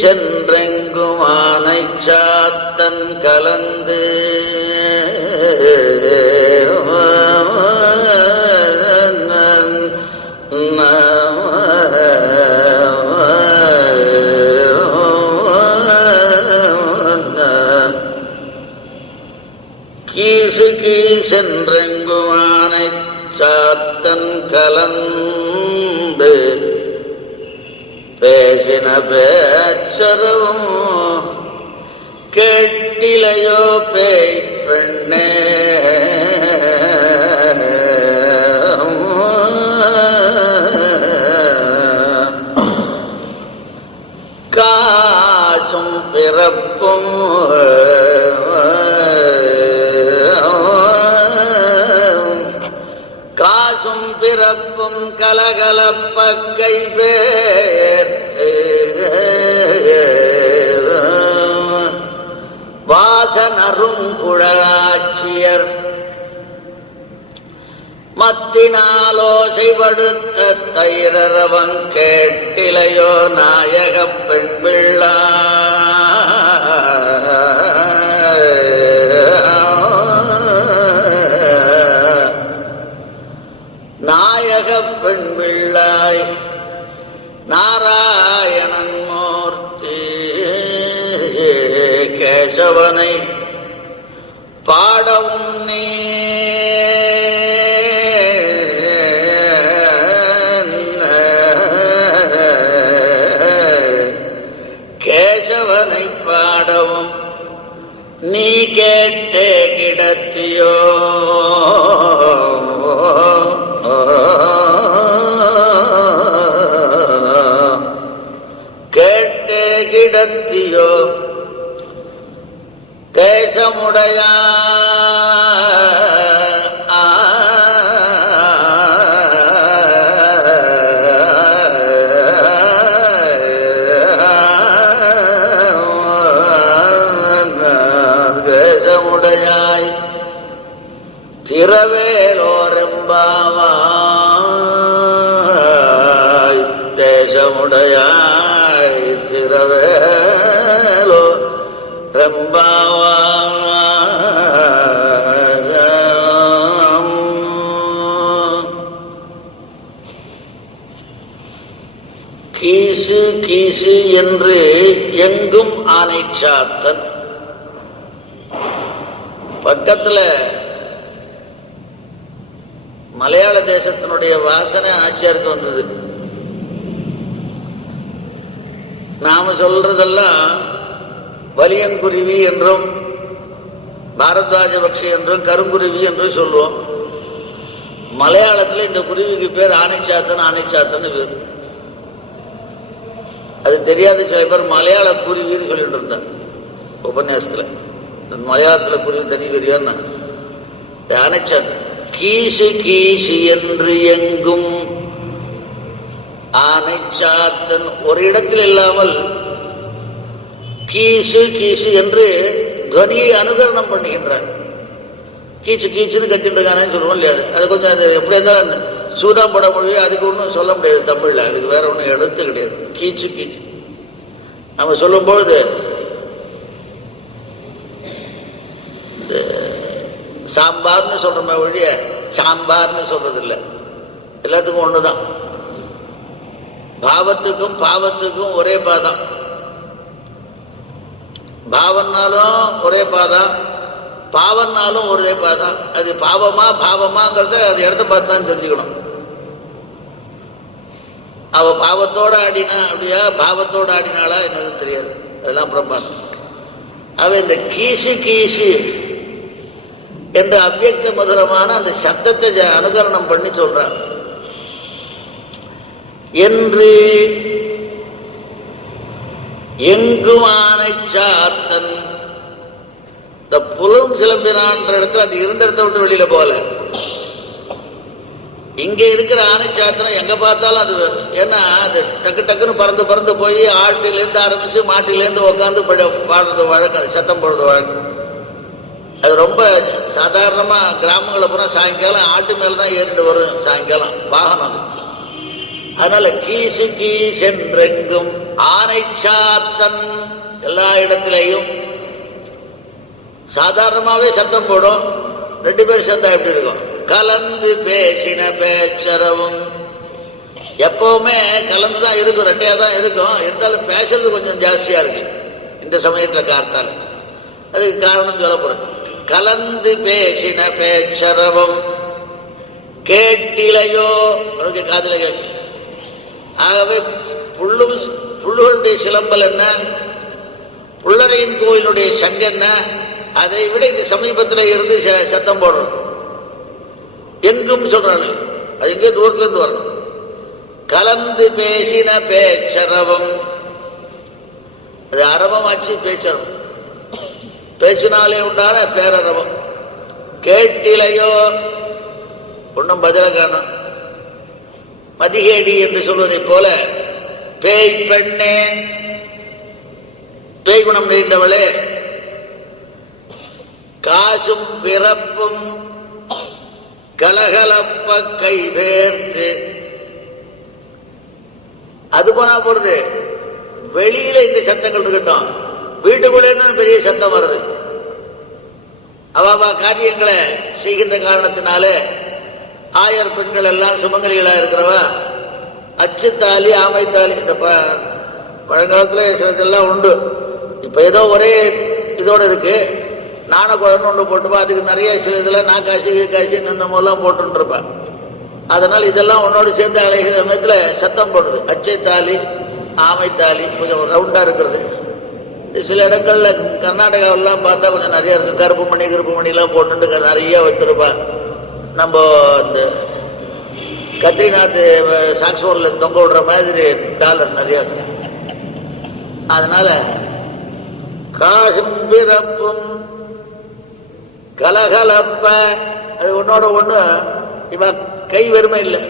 சென்றெங்கும் ஆனை சாத்தன் கலந்து கீசு கீசென்றெங்கும் ஆனை சாத்தன் கலந்து பேசின பேச்சரவும் கேட்டிலையோ பேய் பெண்ணே காசும் பிறப்பும் காசும் பிறப்பும் கலகலப்ப கைபேர் வாசனரும் குழலாட்சியர் மத்தினாலோசைப்படுத்த தைரவன் கேட்டிலையோ நாயக பெண் பிள்ளா நாயக பெண் பிள்ளாய் நாராயணன் மூர்த்தி கேசவனை பாடவும் நீ கேசவனை பாடவும் நீ கேட்டே கிடத்தியோ கேட்டே கிடத்தியோ தேசமுடைய தேசமுடையாய் திரவேலோரெம்பாவாய் தேசமுடையாய் திரவேலோ ரெம்பாவாய் கீசு கீசு என்று எங்கும் ஆனை சாத்தன். பக்கத்துல மலையாள தேசத்தினுடைய வாசனை ஆட்சியாருக்கு வந்தது. நாம சொல்றதெல்லாம் வலியன்குருவி என்றும் பாரத்வாஜபக்ஷி என்றும் கருங்குருவி என்றும் சொல்லுவோம். மலையாளத்தில் இந்த குருவிக்கு பேர் ஆனைச்சாத்தன், ஆனைச்சாத்தன் பேர். அது தெரியாத சில பேர் மலையாள குருவின்னு சொல்லிட்டு இருந்தார் உபன்யாசத்துல. மலையாளத்தில் குருவி தனி தெரியாதுன்னா ஆனைச்சாத்தன். கீசு கீசு என்று எங்கும் ஆனைச்சாத்தன் ஒரு இடத்தில் இல்லாமல் கீசு கீசு என்று துவனியை அனுகரணம் பண்ணுகின்றார். கீச்சு கீச்சுன்னு கத்திட்டு இருக்கானு சொல்லுவோம் இல்லையா? அது கொஞ்சம் அது எப்படி இருந்தாலும் சூதாம்பட மொழி அதுக்கு ஒன்றும் சொல்ல முடியாது தமிழ்ல. அதுக்கு வேற ஒன்றும் எழுத்து கிடையாது. கீச்சு கீச்சு நம்ம சொல்லும் பொழுது சாம்பார்னு சொல்றோமே ஒழிய சாம்பார்னு சொல்றது இல்லை. எல்லாத்துக்கும் ஒண்ணுதான். பாவத்துக்கும் பாவத்துக்கும் ஒரே பாதம். பாவன்னாலும் ஒரே பாதம், பாவன்னாலும் ஒரே பாதம். அது பாவமா பாவமாங்கிறத அது இடத்த பார்த்து தான் தெரிஞ்சுக்கணும். அவ பாவத்தோட ஆடினா அப்படியா பாவத்தோட ஆடினாளா என்னது தெரியாது. அதெல்லாம் அப்புறம் பார்த்தோம். அவ இந்த கீசு கீசு என்ற அவ்யக்த மதுரமான அந்த சப்தத்தை அனுகரணம் பண்ணி சொல்றான். என்று எங்குமானை சாத்தன் இந்த புலம் சிலம்பினான்ற இடத்துல அது இருந்த இடத்த விட்டு வெளியில போல. இங்க இருக்கிற ஆனை சாத்திரம் எங்க பார்த்தாலும் அது ஏன்னா அது டக்கு டக்குன்னு பறந்து பறந்து போய் ஆட்டிலேருந்து ஆரம்பிச்சு மாட்டிலேருந்து உட்காந்து பாடுறது வழக்கம், சத்தம் போடுறது வழக்கம். அது ரொம்ப சாதாரணமா கிராமங்களை போனா சாயங்காலம் ஆட்டு மேலதான் ஏறிட்டு வரும். சாயங்காலம் வாகனம் அது. அதனால கீசு கீசென்றெங்கும் ஆனை சாத்தன் எல்லா இடத்திலையும் சாதாரணமாவே சத்தம் போடும். ரெண்டு பேர் சேர்ந்தா எப்படி இருக்கும்? கலந்து பேசின பேச்சரவும் எப்பவுமே கலந்துதான் இருக்கும், ரெண்டையா தான் இருக்கும். இருந்தாலும் பேசுறது கொஞ்சம் ஜாஸ்தியா இருக்கு இந்த சமயத்துல காத்தால். அதுக்கு காரணம் சொல்ல போறது. கலந்து பேசின பேச்சரவும் கேட்டிலையோ, அதுக்கு காதல கேட்கும். ஆகவே புள்ளுகளுடைய சிலம்பல் என்ன, புள்ளரையின் கோயிலுடைய சங்கு என்ன, அதை விட இது சமீபத்தில் இருந்து சத்தம் போடணும். எங்கும் சொல்றாங்க, அது எங்கே தூரத்துல இருந்து வரணும். கலந்து பேசின பேச்சரவம், அது அரவம் ஆச்சு பேச்சரவம், பேச்சினாலே உண்டான பேரரவம். கேட்டிலையோ, ஒன்றும் பதில காணும். மதிகேடி என்று சொல்வதை போல பேய் பெண்ணே, பேய் குணம் நிறைந்தவளே, காசும் பிறப்பும் கலகலப்ப கைவேர்த்து. அது போனா போறது, வெளியில இந்த சத்தங்கள் இருக்கட்டும், வீட்டுக்குள்ளே பெரிய சத்தம் வருது. அவ காரியங்களை செய்கின்ற காரணத்தினால ஆயர் பெண்கள் எல்லாம் சுமங்கலிகளா இருக்கிறவ அச்சுத்தாலி ஆமைத்தாலி இந்த பழங்காலத்துல சிலதெல்லாம் உண்டு. இப்ப ஏதோ ஒரே இதோட இருக்கு. நாண குழந்தை ஒன்று போட்டுப்பா, அதுக்கு நிறைய சில இதெல்லாம் நான் காசி நின்னமெல்லாம் போட்டுருப்பேன். அதனால இதெல்லாம் உன்னோடு சேர்ந்து அலைகிற சமயத்துல சத்தம் போடுது. அச்சைத்தாலி ஆமைத்தாலி கொஞ்சம் ரவுண்டா இருக்கிறது. சில இடங்கள்ல கர்நாடகாவெல்லாம் பார்த்தா கொஞ்சம் நிறைய இருக்கு. கருப்பு மணி எல்லாம் போட்டு நிறைய வச்சிருப்பா. நம்ம இந்த கத்ரிநாத் சாக்ஸ்போன்ல தொங்க விடுற மாதிரி டாலர் நிறைய இருக்கு. அதனால காசும் பிறப்பும் கலகலப்ப, அது ஒன்னோட ஒண்ணு. இவ கை வெறுமை இல்லை,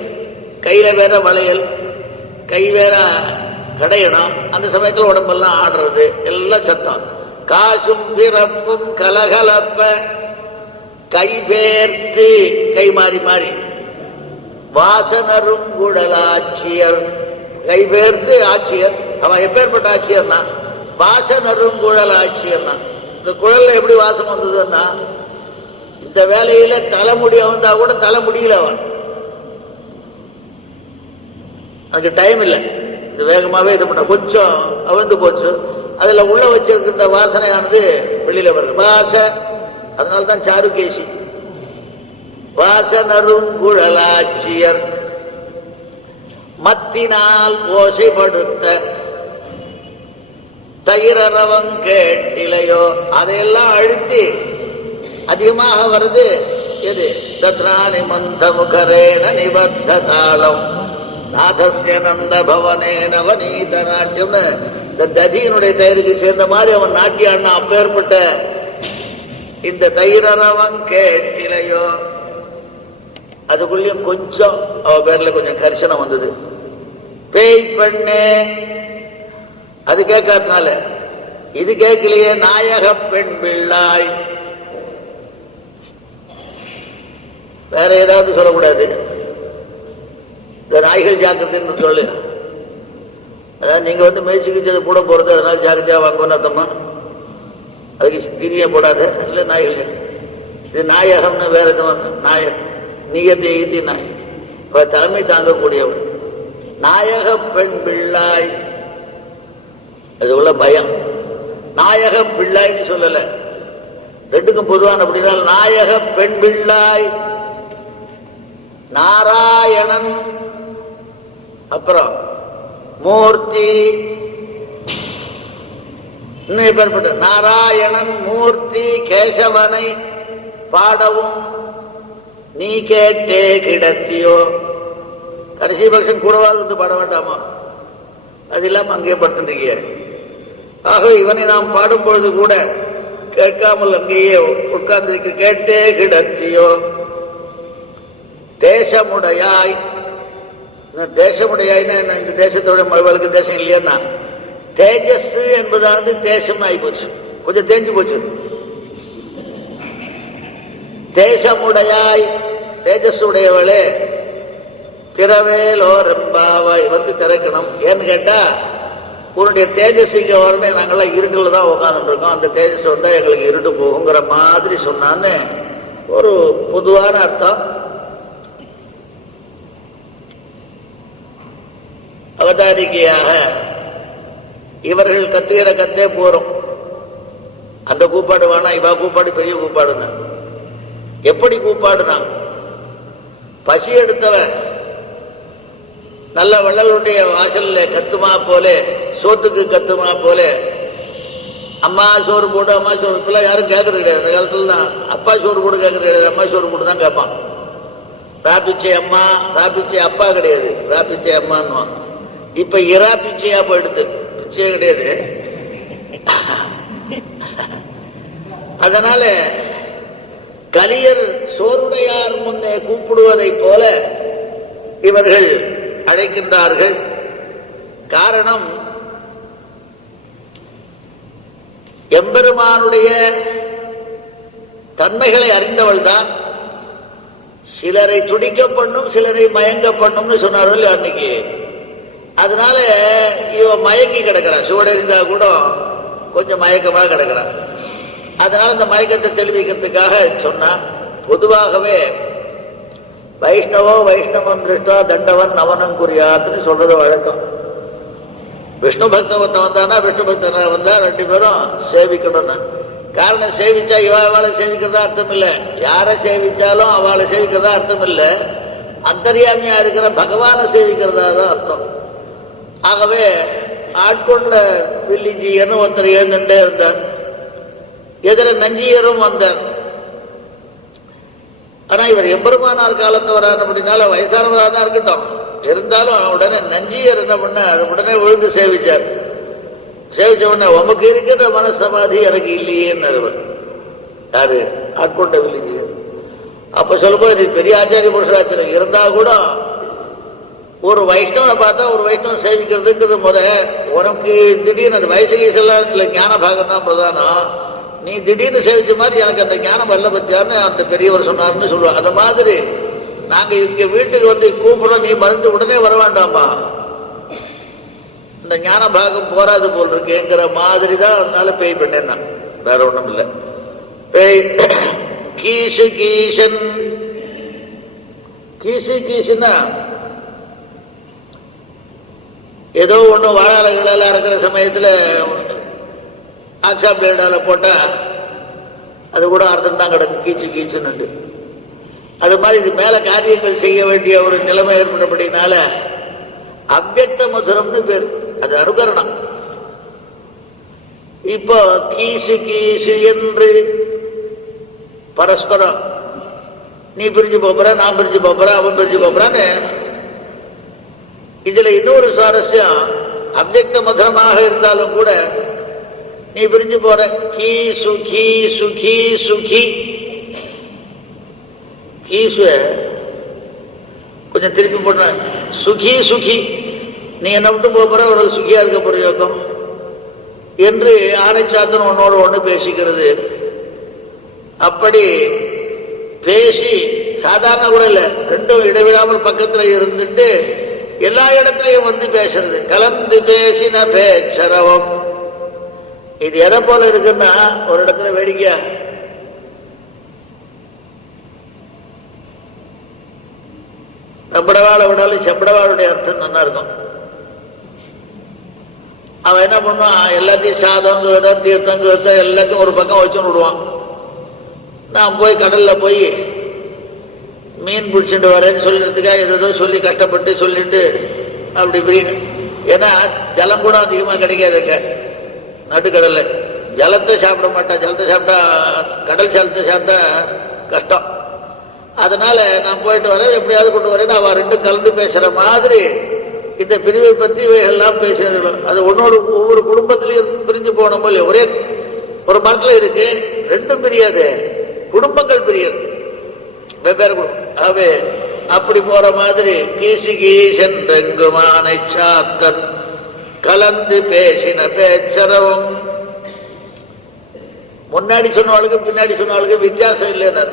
கையில வேற வளையல், கை வேற கடையணும். அந்த சமயத்தில் உடம்பெல்லாம் ஆடுறது, எல்லாம் சத்தம். காசும் பிறப்பும் கலகலப்ப கை பேர்த்து, கை மாறி மாறி. வாசனரும் குழலாட்சியர், கை பேர்த்து ஆட்சியர். அவன் எப்பேற்பட்ட ஆட்சியர்னா வாசனரும் குழலாட்சியர்னா. இந்த குழல்ல எப்படி வாசம் வந்ததுன்னா, இந்த வேலையில தலைமுடி வந்தா கூட தலைமுடியில அவன் அதுக்கு டைம் இல்லை, இது வேகமாவே இது பண்ண கொஞ்சம் அவிழ்ந்து போச்சு. அதுல உள்ள வச்சிருக்கிற வாசனையானது வெளியில வருது வாச. அதனால்தான் சாருகேசி. வாசனரும் குழலாட்சியர் மத்தினால் ஓசைப்படுத்த தயிரவம் கேட்டிலையோ, அதையெல்லாம் அழுத்தி அதிகமாக வருது. எது? தத்ராணி மந்த முகரேண நிபத்த தாளம் நாதஸ்ய நந்த பவனே நவநீத நாட்டியம்னு இந்த ததியினுடைய தயிருக்கு சேர்ந்த மாதிரி அவன் நாட்டியாடினா. அப்பேற்பட்ட இந்த தயிரவம் கேட்டிலையோ, அதுக்குள்ளேயும் கொஞ்சம் அவ பேர்ல கொஞ்சம் கரிசனம் வந்தது. பேய் பெண்ணே, அது கேட்காதனால. இது கேட்கலையே. நாயக பெண் பிள்ளாய், வேற ஏதாவது சொல்லக்கூடாது. இந்த நாய்கள் ஜாக்கிரதைன்னு சொல்லு. அதாவது நீங்க மேய்ச்சிக்கிச்சது கூட போறது, அதனால ஜாக்கிரதையா வாங்கன்னு அர்த்தமா. அதுக்கு திரிய போடாது. இல்ல நாய்கள், இது நாயகம்னு வேற எதுவும் நாயகம் நீயத்தை ஈத்தி நாய், தலைமை தாங்கக்கூடியவள். நாயக பெண் பிள்ளாய், அது உள்ள பயம். நாயக பிள்ளாய்ன்னு சொல்லல, ரெண்டுக்கும் பொதுவான. அப்படின்னா நாயக பெண் பிள்ளாய், நாராயணன், அப்புறம் மூர்த்தி, இன்னும் எப்பேற்பட்ட நாராயணன் மூர்த்தி கேசவனை பாடவும் நீ கேட்டே கிடத்தியோ. கடைசி பட்சம் கூடவாது வந்து பாட வேண்டாமா? அது இல்லாம அங்கே படுத்துருக்கீங்க. ஆக இவனை நாம் பாடும் பொழுது கூட கேட்காமல் அங்கேயே உட்கார்ந்திருக்க. கேட்டே கிடத்தியோ. தேசமுடையாய், தேசமுடையாய்னா என்ன? இந்த தேசத்தோட மறுவளுக்கு தேசம் இல்லையா? தேஜஸ் என்பதானது தேசம் ஆகி போச்சு, கொஞ்சம் தேஞ்சு போச்சு. தேசமுடையாய், தேஜஸ் உடையவளே, திறவேலோ ரெம்பாவாய் வந்து திறக்கணும். ஏன்னு கேட்டா உன்னுடைய தேஜஸ் இங்க வரணும், நாங்களாம் இருட்டில் தான் உட்காந்துட்டு இருக்கோம், அந்த தேஜஸ் வந்தா எங்களுக்கு இருட்டு போகுங்கிற மாதிரி சொன்னான்னு ஒரு பொதுவான அர்த்தம். அவதாரிகையாக இவர்கள் கத்துகிற கத்தே போறோம். அந்த கூப்பாடு வேணா, இவா கூப்பாடு பெரிய கூப்பாடுனா. எப்படி கூப்பாடுனா, பசி எடுத்தவன் நல்ல வள்ளலுடைய வாசல்ல கத்துமா போல, சோத்துக்கு கத்துமா போல, அம்மா சோறு போடு அம்மா சோறு, இப்பெல்லாம் யாரும் கேட்கறது கிடையாது. அந்த காலத்துல தான் அப்பா சோறு போடு கேட்கறது கிடையாது, அம்மா சோறு போட்டு தான் கேட்பான். ராப்பிச்சை அம்மா, ராப்பிச்சை அப்பா கிடையாது, ராப்பிச்சை அம்மான்னு. இப்ப இரா பிச்சையா போயிடுது, பிச்சையே கிடையாது. அதனால கலியர் சோறுடையார் முன்னே கூப்பிடுவதை போல இவர்கள் அழைக்கின்றார்கள். காரணம், எம்பெருமானுடைய தன்மைகளை அறிந்தவள் தான். சிலரை துடிக்க பண்ணும், சிலரை மயங்க பண்ணும்னு சொன்னார்கள் அன்னைக்கு. அதனால இவ மயங்கி கிடக்கிறான், சுவடறிந்தா கூட கொஞ்சம் மயக்கமாக கிடக்கிறான். அதனால இந்த மயக்கத்தை தெளிவிக்கிறதுக்காக சொன்னா, பொதுவாகவே வைஷ்ணவோ வைஷ்ணவம் திருஷ்டா தண்டவன் நவனம் குறியாத்துன்னு சொல்றது வழக்கம். விஷ்ணு பக்தவத்தை வந்தானா விஷ்ணு பக்தனை வந்தா ரெண்டு பேரும் சேவிக்கணும்னு. காரணம், சேவிச்சா அவளை சேவிக்கிறதா அர்த்தம் இல்லை, யாரை சேவிச்சாலும் அவளை சேவிக்கிறதா அர்த்தம் இல்லை, அந்தர்யாமியா இருக்கிற பகவானை சேவிக்கிறதா தான் அர்த்தம். ஆகவே ஆட்கொண்ட வில்லிஜியன்னு ஒருத்தர் எழுந்துட்டே இருந்தார், எதிர நஞ்சியரும் வந்தார். ஆனா இவர் எம்பெருமானார் காலத்து வரான் அப்படின்னால வயசானவராக தான் இருக்கட்டும், இருந்தாலும் உடனே நஞ்சியர் என்ன பண்ணார், உடனே விழுந்து சேவிச்சார். சேவிச்ச உடனே உமக்கு இருக்கின்ற மனசமாதி எனக்கு இல்லையேன்னு யாரு, ஆட்கொண்ட வில்லிஜியர். அப்ப சொல்லும்போது பெரிய ஆச்சாரிய புருஷராச்சனம் இருந்தா கூட ஒரு வைஷ்ணவனை பார்த்தா ஒரு வைஷ்ணவன் சேவிக்கிறதுங்கிறது முத, உனக்கு திடீர்னு அந்த வயசு எல்லாம் இல்லை, ஞான பாகம் தான் பிரதானம். நீ திடீர்னு சேவிச்ச மாதிரி எனக்கு அந்த ஞானம் வரல பத்தியான்னு அந்த பெரியவர் சொன்னார்னு சொல்லுவாங்க. அந்த மாதிரி நாங்க இங்க வீட்டுக்கு வந்து கூப்பிடுறோம், நீ மருந்து உடனே வர வேண்டாமா, இந்த ஞான பாகம் போராது போல் இருக்குங்கிற மாதிரி தான். அதனால பேய் பண்ணேன் நான், வேற ஒண்ணும் இல்லை. பேய் கீசு கீசன், கீசு கீசுன்னா ஏதோ ஒண்ணு வாழாளர்கள் எல்லாம் இருக்கிற சமயத்துல ஆக்ஸா பிளேடால போட்டா அது கூட அர்த்தம் தான் கிடக்கும், கீச்சு கீச்சுன்னு. அது மாதிரி இது மேல காரியங்கள் செய்ய வேண்டிய ஒரு நிலைமை ஏற்பட்டபடினால அவ்வக்த மதுரம்னு பேர், அது அனுகரணம். இப்போ கீசு கீசு என்று பரஸ்பரம் நீ பிரிஞ்சு போற, நான் பிரிஞ்சு போற, அவன் பிரிஞ்சு போறான்னு. இதுல இன்னொரு சுவாரஸ்யம், அவ்வக்த மதுரமாக இருந்தாலும் கூட நீ பிரிஞ்சு போற, கீ சுகி சுகி சுகி, கீசு கொஞ்சம் திருப்பி போடுற, சுகி சுகி, நீ என்ன விட்டு போற, ஒரு சுகியா இருக்க போற யோகம் என்று ஆணைச்சாத்தன் ஒன்னோடு ஒண்ணு பேசிக்கிறது. அப்படி பேசி சாதாரண கூட இல்ல, ரெண்டும் இடைவிடாமல் பக்கத்துல இருந்துட்டு எல்லா இடத்துலயும் வந்து பேசுறது, கலந்து பேசின பேச்சரவம். இது எதை போல இருக்குன்னா, ஒரு இடத்துல வேடிக்கையா செம்படவாளை விடாலும் செம்படவாளுடைய அர்த்தம் நல்லா இருக்கும். அவன் என்ன பண்ணுவான், எல்லாத்தையும் சாதம் கீதம் தீர்த்தம் கீர்த்தம் எல்லாத்தையும் ஒரு பக்கம் வச்சுன்னு விடுவான். நான் போய் கடல்ல போய் மீன் பிடிச்சிட்டு வரேன்னு சொல்லிக்கிறதுக்காக ஏதோ சொல்லி கஷ்டப்பட்டு சொல்லிட்டு அப்படி இப்படின்னு. ஏன்னா ஜலம் கூட அதிகமா கிடைக்காதுங்க நடுக்கடல்ல, ஜலத்தை சாப்பிட மாட்டான், ஜலத்தை சாப்பிட்டா கடல் ஜலத்தை சாப்பிட்டா கஷ்டம். அதனால நான் போயிட்டு வரேன், எப்படியாவது கொண்டு வரேன்னு அவ ரெண்டும் கலந்து பேசுற மாதிரி இந்த பிரிவை பற்றி இவைகள்லாம் பேசுறது. அது ஒன்னோடு ஒவ்வொரு குடும்பத்திலையும் பிரிஞ்சு போன போல, ஒரே ஒரு மரத்துல இருக்கு, ரெண்டும் பிரியாது, குடும்பங்கள் பிரியாது, வெவ்வேறு குடும்பம். ஆகவே அப்படி போற மாதிரி கீசு கீசன் ரெங்குமானை சாத்தன் கலந்து பேசின பேச்சரவும். முன்னாடி சொன்னவளுக்கு பின்னாடி சொன்னவளுக்கு வித்தியாசம் இல்லைன்னு.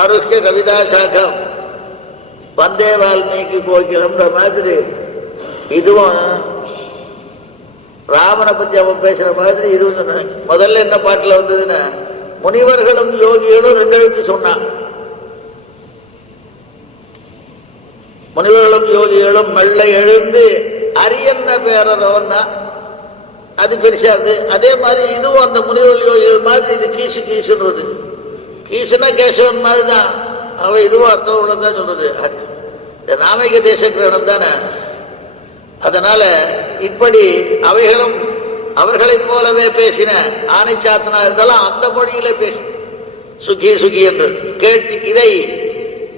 ஆரோக்கிய கவிதா சாகம் வந்தே வால்மீகி கோகிலம்ன்ற மாதிரி இதுவும் ராமனை பத்தி அவன் பேசுற மாதிரி இதுவும் சொன்னான். முதல்ல என்ன பாட்டுல வந்ததுன்னா, முனிவர்களும் யோகிகளும் 2 எழுத்து சொன்னான். முனிவர்களும் யோகிகளும் மெல்ல எழுந்து அரியன்ன பேரறவன்னா அது பெருசா இருக்கு. அதே மாதிரி இதுவும் அந்த முனிவர்கள் யோகிகள் மாதிரி இது கீசு கீசுன்றது. கீசுனா கேசவன் மாதிரிதான் அவ இதுவும் அர்த்தம் உள்ளதான் சொல்றது. நாமிக தேச கிரகணம் தானே. அதனால இப்படி அவைகளும் அவர்களைப் போலவே பேசின ஆனை சாத்தனா இருந்தாலும் அந்த மொழியிலே பேசு சுகி சுகி என்று கேட்டு இதை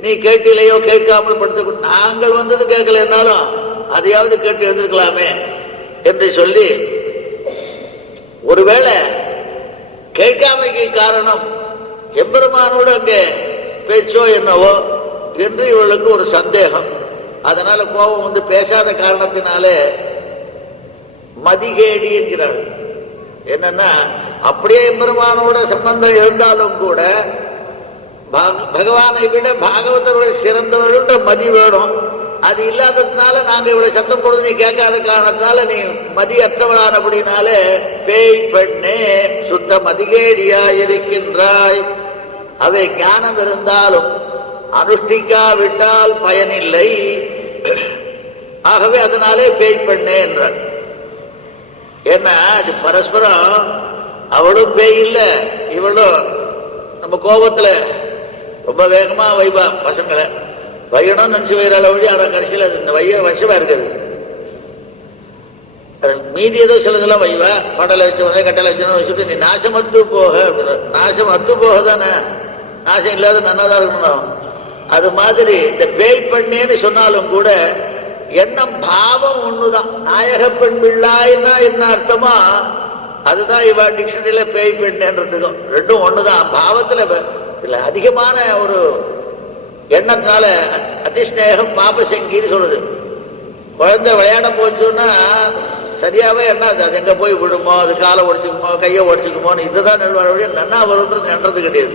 நீ கேட்டிலையோ கேட்காமல் படுத்த நாங்கள் வந்தது கேட்கல இருந்தாலும் அதையாவது கேட்டு எழுந்திருக்கலாமே என்று சொல்லி, ஒருவேளை கேட்காமைக்கு காரணம் எம்பெருமானோடு அங்கே பேச்சோ என்னவோ என்று இவர்களுக்கு ஒரு சந்தேகம். அதனால கோபம் வந்து பேசாத காரணத்தினாலே மதிகேடி என்கிறார்கள். என்னன்னா அப்படியே எம்பெருமானோட சம்பந்தம் இருந்தாலும் கூட பகவானை விட பாகவதர்கள் சிறந்தவர்கள் மதி வேணும். அது இல்லாததுனால நாங்க இவ்வளவு சத்தம் கொடுத்து நீ கேட்காத காரணத்தினால நீ மதி அற்றவளானபடினாலே பேய் பெண்ணே சுத்த மதிகேடியா இருக்கின்றாய். அவை ஞானம் இருந்தாலும் அனுஷ்டிக்காவிட்டால் பயனில்லை. ஆகவே அதனாலே பேய் பெண்ணே என்றார். ஏன்னா அது பரஸ்பரம் அவளும் பேய் இல்லை இவளும் நம்ம கோபத்துல ரொம்ப வேகமா வைவா பசங்களை வையணும்னு நினைச்சு வைக்கிற அளவு. ஆனால் கடைசியில் அது இந்த வைய வசமா இருக்குது. மீதி ஏதோ சிலதெல்லாம் வைவா படலை வச்சவனே கட்டளை வச்சவனே வச்சுட்டு நீ நாசம் அத்து போக அப்படின்னா நாசம் அத்து போக தானே, நாசம் இல்லாத நன்னாதான் இருக்கணும். அது மாதிரி இந்த பேய் பெண்ணேன்னு சொன்னாலும் கூட எண்ணம் பாவம் ஒண்ணுதான். நாயக பெண் பிள்ளாய்னா என்ன அர்த்தமா அதுதான் இவா டிக்ஷனரியில பேய் பெண்ணேன்றதுக்கும் 2ம் ஒண்ணுதான். பாவத்துல இல்ல அதிகமான ஒரு எண்ணத்தினால அதிஸ்நேகம் பாபசங்கின்னு சொல்லுது. குழந்தை விளையாட போச்சுன்னா சரியாவே எண்ணாது. அது எங்க போய் விடுமோ, அது காலை உடைச்சுக்குமோ கையை உடைச்சுக்குமோன்னு இதுதான் நல்வாழ்வழிய நன்னா வரும்ன்றது நன்றது கிடையாது.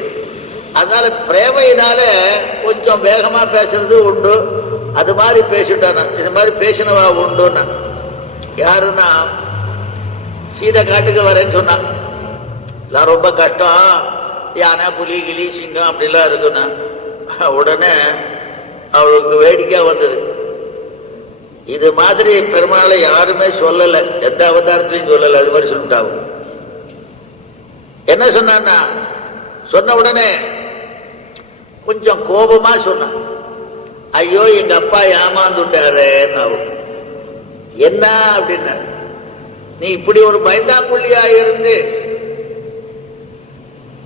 அதனால பிரேமையினால கொஞ்சம் வேகமா பேசுறது உண்டு. அது மாதிரி பேசிட்டானா இது மாதிரி பேசினவா உண்டுன்னா யாருன்னா சீதை காட்டுக்கு வரேன்னு சொன்னான். எல்லாம் ரொம்ப கஷ்டம், யானை புலி கிளி சிங்கம் அப்படிலாம் இருக்குன்னா உடனே அவளுக்கு வேடிக்கை வந்தது. இது மாதிரி பெருமாளை யாருமே சொல்லல, எந்த அவதாரத்திலையும் சொல்லல. அது மாதிரி சொல்லிட்டாங்க. என்ன சொன்னான்னா சொன்ன உடனே கொஞ்சம் கோபமா சொன்னான், ஐயோ எங்க அப்பா ஏமாந்துட்டாருன்னு. அவள் என்ன அப்படின்னா, நீ இப்படி ஒரு பயந்தாங்குள்ளியா இருந்து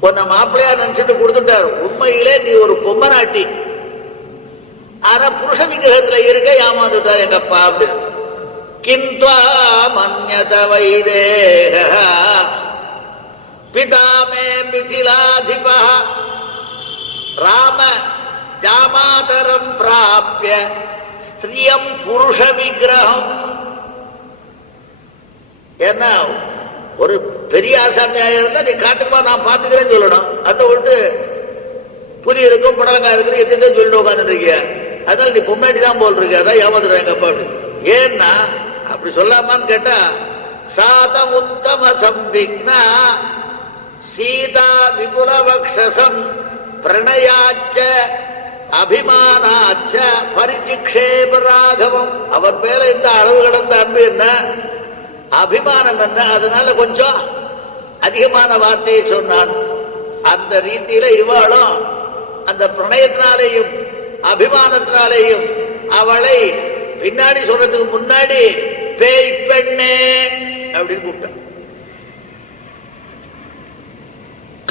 உன்னை மாப்பிள்ளையா நினைச்சிட்டு கொடுத்துட்டாரு. உண்மையிலே நீ ஒரு பொம்மநாட்டி, ஆனா புருஷ விக்கிரகத்துல இருக்க ஏமாந்துட்டார் எங்க அப்பா அப்படின்னு. கிந்த்வா மன்யத வைதேக பிதாமே மிதிலாதிபா ராம ஜாமாதரம் பிராப்ய ஸ்திரியம் புருஷ விக்கிரகம். என்ன ஒரு பெரிய ஆசாமியா இருந்தா நீ காட்டுக்குமா நான் பாத்துக்கிறேன்னு சொல்லணும். அதை விட்டு புலி இருக்கும் புடலங்காய் இருக்கு எத்தனை சொல்லிட்டு உட்காந்துருக்கிய. அதனால நீ பொம்மாட்டி தான் போல் இருக்கு. அதான் ஏமாத்துறேன் எங்க அப்பா. ஏன்னா அப்படி சொல்லாமான்னு கேட்டா சாதம் உத்தம சம்பிக்னா சீதா விபுல வக்ஷசம் பிரணயாச்ச அபிமானாச்ச பரிசிக்ஷேப ராகவம். அவர் மேல இந்த அளவு கடந்த அன்பு என்ன, அபிமானம் என்ன, அதனால கொஞ்சம் அதிகமான வார்த்தையை சொன்னான். அந்த ரீதியில இவாளும் அந்த பிரணயத்தினாலேயும் அபிமானத்தினாலேயும் அவளை பின்னாடி சொல்றதுக்கு முன்னாடி பேய் பெண்ணே அப்படின்னு கூப்பிட்டான்.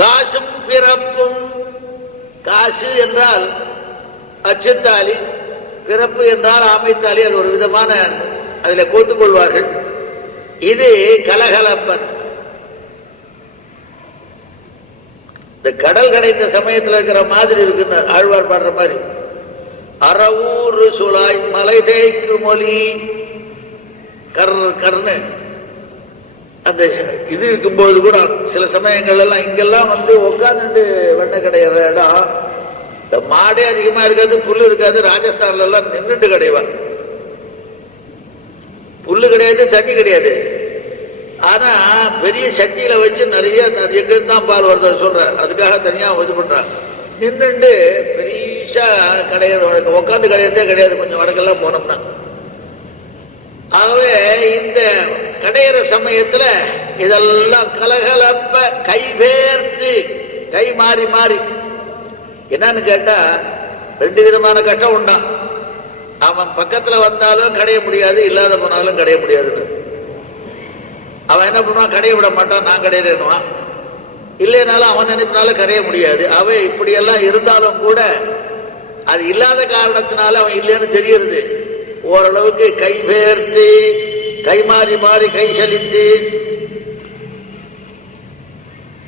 காசும் பிறப்பும், காசு என்றால் அச்சுத்தாலி, பிறப்பு என்றால் ஆமைத்தாலி. அது ஒரு விதமான அதுல கோத்துக் கொள்வார்கள். இது கலகலப்பன். இந்த கடல் கடைந்த சமயத்தில் இருக்கிற மாதிரி இருக்குன்னு ஆழ்வார் பாடுற மாதிரி. அறவூறு சுலாய் மலை தேய்க்கு மொழி கர் கர்னு அந்த இது இருக்கும்பொழுது கூட சில சமயங்கள் எல்லாம் இங்கெல்லாம் வந்து உட்காந்துட்டு வெண்ணெய் கிடைக்கிற இடம் இந்த மாடே அதிகமா இருக்காது, புல்லு இருக்காது. ராஜஸ்தான்ல எல்லாம் நின்றுட்டு கிடைவா. புல்லு கிடையாது, தண்ணி கிடையாது. ஆனா பெரிய சட்டியில வச்சு நிறைய எங்கதான் பால் வருது சொல்ற, அதுக்காக தனியா இது பண்றாங்க. நின்றுண்டு பெரிய கடையிற வழக்கம், உட்காந்து கடையிறதே கிடையாது கொஞ்சம் வடக்கெல்லாம் போனோம்னா. ஆகவே இந்த கடையிற சமயத்துல இதெல்லாம் கலகலப்ப கைபேர்த்து கை மாறி மாறி என்னன்னு கேட்டா ரெண்டு விதமான கஷ்டம் உண்டான். அவன் பக்கத்துல வந்தாலும் கடைய முடியாது, இல்லாத போனாலும் கடைய முடியாதுன்னு. அவன் என்ன பண்ணுவான், கடைய விட மாட்டான், நான் கடையிறேன்னுவான். இல்லைனாலும் அவன் நினைப்பினாலும் கடைய முடியாது. அவன் இப்படியெல்லாம் இருந்தாலும் கூட அது இல்லாத காரணத்தினால அவன் இல்லைன்னு தெரியுது. ஓரளவுக்கு கை பேர்த்து கை மாறி மாறி கை செலுத்தி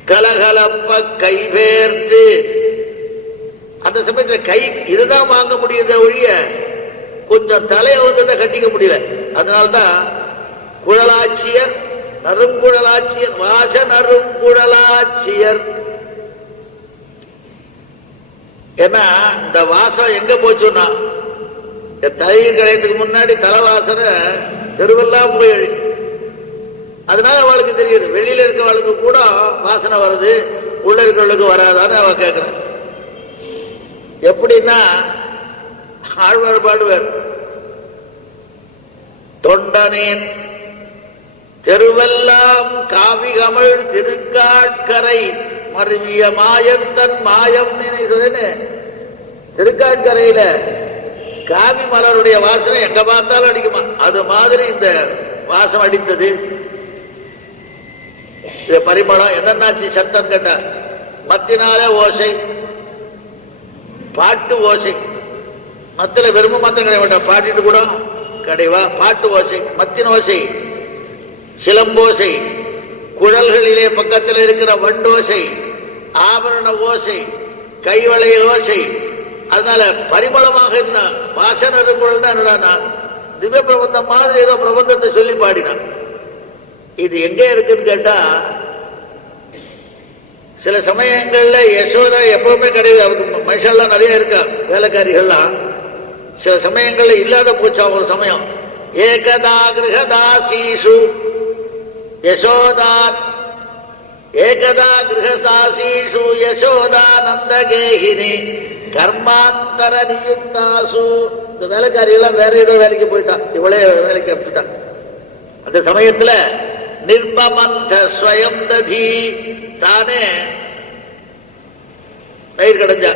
கலகலப்ப கை பேர்த்து அந்த சமயத்துல கை இதுதான் வாங்க முடியுத ஒழிய கொஞ்சம் தலையை வந்து கட்டிக்க முடியல. அதனால்தான் குழலாட்சியர், நறுங்குழலாட்சியர், வாச நறுங்குழலாட்சியர். ஏன்னா இந்த வாசம் எங்க போச்சுன்னா, தயிர் கடையத்துக்கு முன்னாடி தலைவாசனை தெருவெல்லாம் போய், அதனால அவளுக்கு தெரியுது. வெளியில இருக்கவளுக்கு கூட வாசனை வருது, உள்ள இருக்கிறவளுக்கு வராதான்னு அவ கேட்கிறான். எப்படின்னா ஆழ்வார் பாடுவார், தொண்டனேன் தெருவெல்லாம் காவிகமள் திருக்காட்கரை மருவிய மாயந்தன் மாயம் நினைக்கிறேன்னு. திருக்காட்கரையில காவி மலருடைய வாசனை எங்க பார்த்தாலும் அடிக்குமா, அது மாதிரி இந்த வாசம் அடித்தது. இது பரிமளம் என்னன்னாச்சு சத்தம் கேட்டா, மத்தினால ஓசை, பாட்டு ஓசை. மத்தில வெறும மாத்திரம் கிடையாது வேண்டாம், பாட்டிட்டு கூட கிடைவா. பாட்டு ஓசை, மத்தின் ஓசை, சிலம்போசை, குழல்களிலே பக்கத்தில் இருக்கிற வண்டோசை, ஆபரண ஓசை, கைவளைய ஓசை. அதனால பரிமளமாக இருந்த வாசனை குழல் தான் என்னடா, திவ்ய பிரபந்தம் மாதிரி ஏதோ பிரபந்தத்தை சொல்லி பாடினான். இது எங்க இருக்குன்னு கேட்டா, சில சமயங்கள்ல யசோதா எப்பவுமே கிடையாது, அவருக்கு மனுஷன்லாம் நிறைய இருக்கா, வேலைக்காரிகள்லாம். சில சமயங்கள்ல இல்லாத போச்சா ஒரு சமயம். ஏகதா கிரகதாசீஷு யசோதா, ஏகதா கிரகதாசீஷு யசோதா நந்தகேகினி கர்மாந்தர நியுக்தாசு. இந்த வேலைக்காரியெல்லாம் வேற ஏதோ வேலைக்கு போயிட்டான், இவளே வேலைக்கு அனுப்பிட்டான். அந்த சமயத்துல நிர்மமந்த ஸ்வயம் ததி, தானே தயிர் கடைஞ்சா.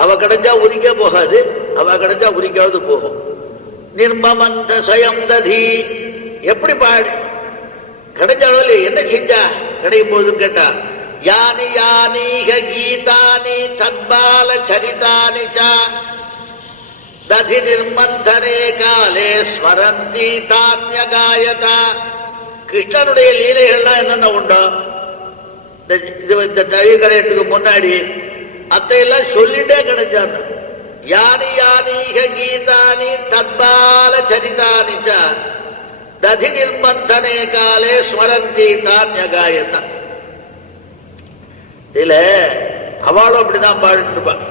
அவ கடைஞ்சா உரிக்க போகாது, அவ கடைஞ்சா உரிக்காவது போகும். நிர்மமந்த ஸ்வயம் ததி, எப்படி பாடு கடைஞ்சாலும் என்ன செஞ்சா கிடைக்கும் போதுன்னு கேட்டா, யானி யானீக கீதானி தத்பால சரிதானி ச ததி நிர்மந்தரே காலே ஸ்மரந்தி தான்யகாயதா. கிருஷ்ணனுடைய லீலைகள்லாம் என்னென்ன உண்டோ இந்த தயிர் கடையத்துக்கு முன்னாடி அத்தையெல்லாம் சொல்லிட்டே கிடைச்சாங்க. யானி யானீக கீதானி தத்பால சரிதானி ச ததி நிர்மந்தனே காலே ஸ்மரந்தி தான்யகாயதா. இல்ல அவளும் அப்படிதான் பாடிட்டு இருப்பான்.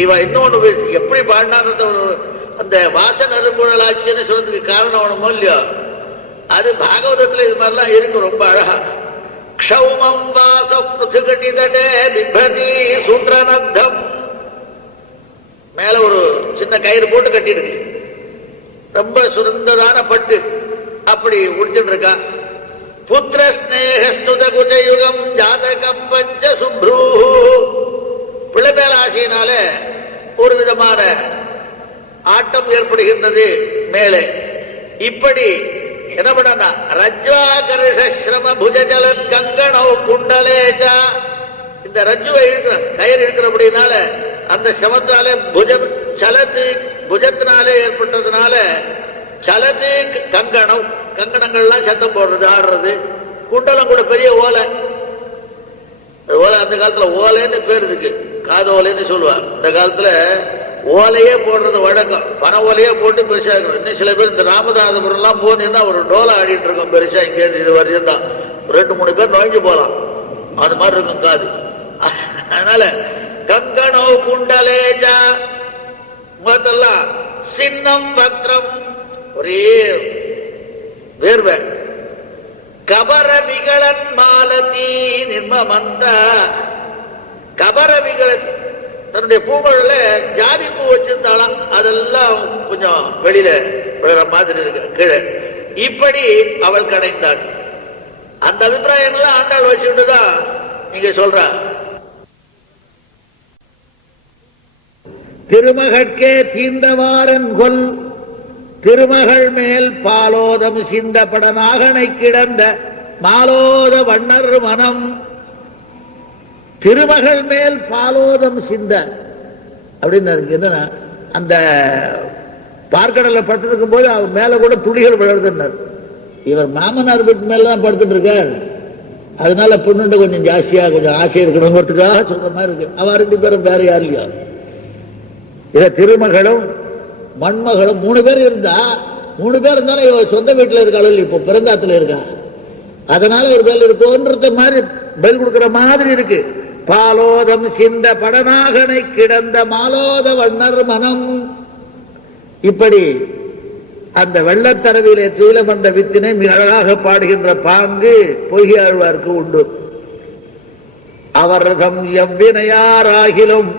இவ இன்னொன்னு எப்படி பாடினான்னு அந்த வாசன நறுங்குழலாட்சின்னு சொல்றதுக்கு காரணம் ஒண்ணுமோ இல்லையோ, அது பாகவதத்துல இது மாதிரிலாம் இருக்கு ரொம்ப அழகா. க்ஷௌமம் வாச புதுகட்டிதடே பிபதி சுந்திரநத்தம், மேல ஒரு சின்ன கயிறு போட்டு கட்டிருக்கு, ரொம்ப சுருந்ததான பட்டு அப்படி உடிச்சுட்டு இருக்கா. புத்திர ஸ்நேக ஸ்துத குஜயுகம் ஜாதகம் பஞ்ச சுப்ரூ, பிள்ளை மேல ஆசையினால ஒரு விதமான ஆட்டம் ஏற்படுகின்றது மேலே. இப்படி என்ன பண்ணா, ரஜ்வாகர்ஷம புஜஜலன் கங்கணோ குண்டலேஜா, இந்த ரஜ்ஜுவை இருக்கிற கயிறு இருக்கிறபடினால அந்த சிரமத்தாலே சலத்து புஜத்தினாலே ஏற்பட்டதுனால சலத்து கங்கணம், கங்கணங்கள்லாம் சத்தம் போடுறது, ஆடுறது. குண்டலம் கூட பெரிய ஓலை, ஓலை அந்த காலத்துல ஓலைன்னு பேர் இருக்கு, காது ஓலைன்னு சொல்லுவாங்க. இந்த காலத்துல ஓலையே போடுறது வழக்கம், பனை ஓலையே போட்டு பெருசா இருக்கணும். இன்னும் சில பேர் இந்த ராமதாசபுரம் எல்லாம் போனீங்கன்னா ஒரு டோலை ஆடிட்டு இருக்கோம் பெருசா, இங்கே இது வரையும் தான் 2-3 பேர் நுழைஞ்சு போகலாம், அது மாதிரி இருக்கும் காது. அதனால கங்கணோ குண்டலேஜா முதல்லாம் சின்னம் பத்திரம் ஒரே வேர்வை. கபர விகளன் மாலதி நிர்மமந்த கபர விகளன் தன்னுடைய பூக்கள ஜாதி பூ வச்சிருந்தாலும் அதெல்லாம் கொஞ்சம் வெளியில விழுற மாதிரி இருக்கு கீழே. இப்படி அவள் கடைந்தாள். அந்த அபிப்பிராயங்கள்லாம் ஆண்டாள் வச்சுட்டுதான் நீங்க சொல்ற. திருமகற்கே தீந்தவாரன் கொல் திருமகள் மேல் பாலோதம் சிந்தப்பட நாகனை கிடந்த மாலோத வண்ணர் மனம். திருமகள் மேல் பாலோதம் சிந்த அப்படின்னு என்னன்னா, அந்த பார்க்கடல படுத்திருக்கும் போது அவர் மேல கூட துளிகள் விழுதுன்னார். இவர் மாமனார் வீட்டு மேலதான் படுத்துட்டு இருக்கார். அதனால பொண்ணுண்ட கொஞ்சம் ஜாஸ்தியா கொஞ்சம் ஆசை இருக்கணுங்கிறதுக்காக சொல்ற மாதிரி இருக்கு. அவ 2 பேரும் வேற யாருலையோ இத திருமகளும் மண்மகளும் 3 பேர் இருந்தா 3 பேர் இருந்தாலும் இவ சொந்த வீட்டுல இருக்காள். இப்போ பிறந்தாத்துல இருக்கா. அதனால ஒரு பேர் இருக்கோன்றது மாதிரி பதில் கொடுக்கிற மாதிரி இருக்கு. பாலோதம் சிந்த படநாகனை கிடந்த மாலோத வண்ணர் மனம். இப்படி அந்த வெள்ளத்தரவிலே துயிலம் வந்த வித்தினை மிக அழகாக பாடுகின்ற பாங்கு பொய்யாழ்வார்க்கு உண்டு. அவர்தம் எவ்வினையாராகிலும்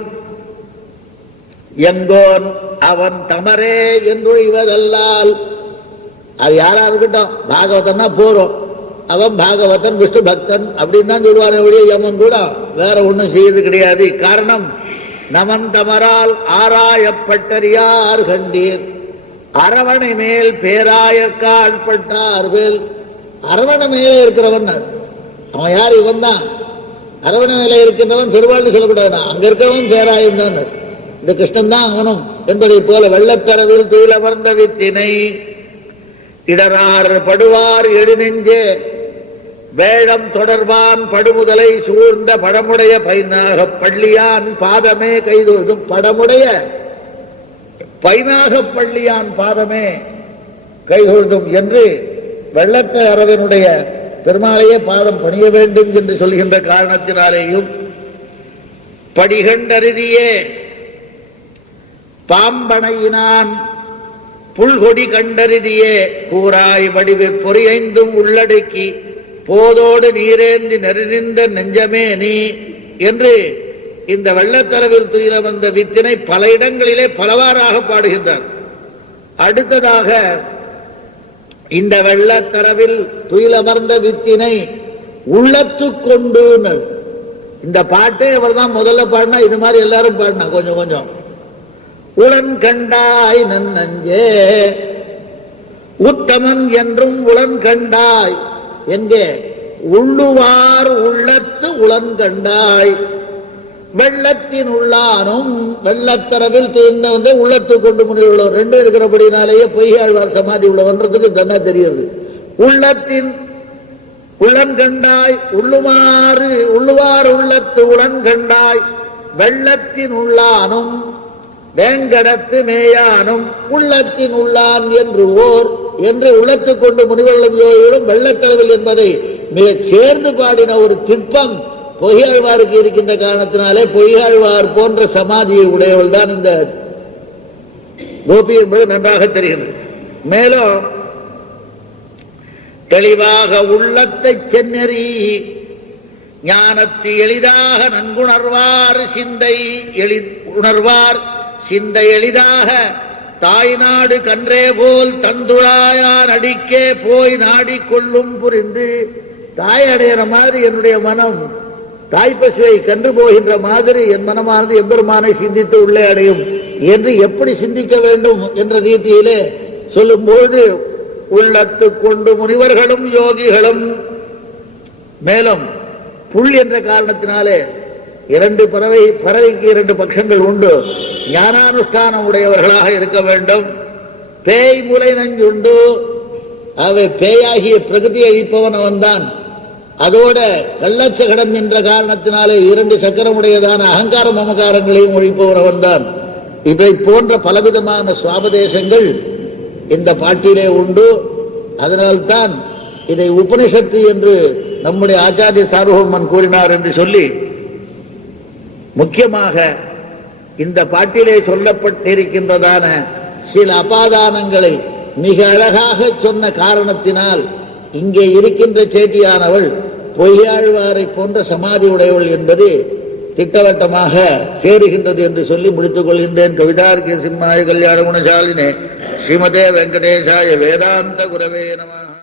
எங்கோன் அவன் தமரே என்று இவதல்லால். அது யாரா இருக்கட்டும், பாகவதன்னா போறோம். அவன் பாகவதன் விஷ்ணு பக்தன் அப்படின்னு தான் சொல்லுவானே ஒழிய எவன் கூட வேற ஒண்ணும் செய்யறது கிடையாது. காரணம், நமன் தமரால் ஆராயப்பட்டறியார் கண்டீர் அரவணை மேல் பேராயக்காட்பட்டார் மேல். அரவணை மேலே இருக்கிறவன் அவன் யார்? இவன் தான். அரவணை மேலே இருக்கின்றவன் பெருவாழ்வு சொல்லக்கூடாது. அங்க இருக்கிறவன் பேராயம் தான். இந்த கிருஷ்ணன் தான் அவனும் என்பதை போல வெள்ளத்தரவில் துயிலமர்ந்த வித்தினை இடரார் படுவார் எடுநெஞ்சே வேழம் தொடர்பான் படுமுதலை சூழ்ந்த படமுடைய பைனாக பள்ளியான் பாதமே கைதொழுதும். படமுடைய பைனாக பள்ளியான் பாதமே கைதொழுதும் என்று வெள்ளத்த அரவனுடைய பெருமாளையே பாதம் பணிய வேண்டும் என்று சொல்கின்ற காரணத்தினாலேயும் படிகண்டறிதியே பாம்பனையினான் புல்கொடி கண்டறிதியே கூறாய் வடிவு பொறியைந்தும் உள்ளடக்கி போதோடு நீரேந்தி நெறிந்த நெஞ்சமே நீ என்று இந்த வெள்ளத்தரவில் துயில வந்த வித்தினை பல இடங்களிலே பலவாறாக பாடுகின்றார். அடுத்ததாக இந்த வெள்ளத்தரவில் துயிலமர்ந்த வித்தினை உள்ளத்து கொண்டு. இந்த பாட்டே அவர் தான் முதல்ல பாடினா. இது மாதிரி எல்லாரும் பாடினா கொஞ்சம் கொஞ்சம். உளன் கண்டாய் நன்னஞ்சே உத்தமன் என்றும் உளன் கண்டாய் எங்கே? உள்ளுவார் உள்ளத்து உளன் கண்டாய். வெள்ளத்தின் உள்ளானும் வெள்ளத்தரவில் தீர்ந்த வந்து உள்ளத்து கொண்டு முனிவுள்ளவர் 2 இருக்கிறபடினாலேயே பொய்யாழ்வார் சமாதி உள்ளவன்றதுக்கு தன்னா தெரியுது. உள்ளத்தின் உளன் கண்டாய் உள்ளுவார் உள்ளத்து உளன் கண்டாய் வெள்ளத்தின் உள்ளானும் வேங்கடத்து மேயானும் உள்ளத்தின் உள்ளான் என்று ஓர் என்று உள்ளத்து கொண்டு முனிவர்களும் வெள்ளத்தளவில் என்பதை மிக சேர்ந்து பாடின ஒரு திட்பம் பொய்யாழ்வாருக்கு இருக்கின்ற காரணத்தினாலே பொய்யாழ்வார் போன்ற சமாதியை உடையவள் தான் இந்த கோபி என்பது நன்றாக தெரிகிறது. மேலும் தெளிவாக உள்ளத்தை சென்னறி ஞானத்தை எளிதாக நன்குணர்வார் சிந்தை எளிதாக தாய் நாடு கன்றே போல் தந்துழாயான் அடிக்கே போய் நாடிக்கொள்ளும் புரிந்து. தாய் அடையிற மாதிரி என்னுடைய மனம் தாய்ப்பசுவை கன்று போகின்ற மாதிரி என் மனமானது எம்பெருமானை சிந்தித்து உள்ளே அடையும் என்று எப்படி சிந்திக்க வேண்டும் என்ற ரீதியிலே சொல்லும்போது உள்ளத்து கொண்டு முனிவர்களும் யோகிகளும். மேலும் புல் என்ற காரணத்தினாலே 2 பறவைக்கு 2 பட்சங்கள் உண்டு. ஞானானுஷ்டானம் உடையவர்களாக இருக்க வேண்டும். பேய் முலை நஞ்சுண்டு. அவை பேயாகிய பிரகதியை அழிப்பவன் அவன்தான். அதோட கள்ளச்சகடம் என்ற காரணத்தினாலே 2 சக்கரமுடையதான அகங்கார மமகாரங்களையும் ஒழிப்பவன் அவன்தான். இதை போன்ற பலவிதமான சுவாபதேசங்கள் இந்த பாட்டிலே உண்டு. அதனால்தான் இதை உபனிஷத்து என்று நம்முடைய ஆச்சாரிய சார்வபௌமன் கூறினார் என்று சொல்லி முக்கியமாக இந்த பாட்டிலே சொல்லப்பட்டிருக்கின்றதான சில அபாதானங்களை மிக அழகாக சொன்ன காரணத்தினால் இங்கே இருக்கின்ற சேட்டியானவள் பொய்யாழ்வாரை போன்ற சமாதி உடையவள் என்பது திட்டவட்டமாக சேருகின்றது என்று சொல்லி முடித்துக் கொள்கின்றேன். கவிதார்க்கிய சிம்மாய கல்யாண குணசாலினே ஸ்ரீமதே வெங்கடேசாய வேதாந்த குரவே நமः.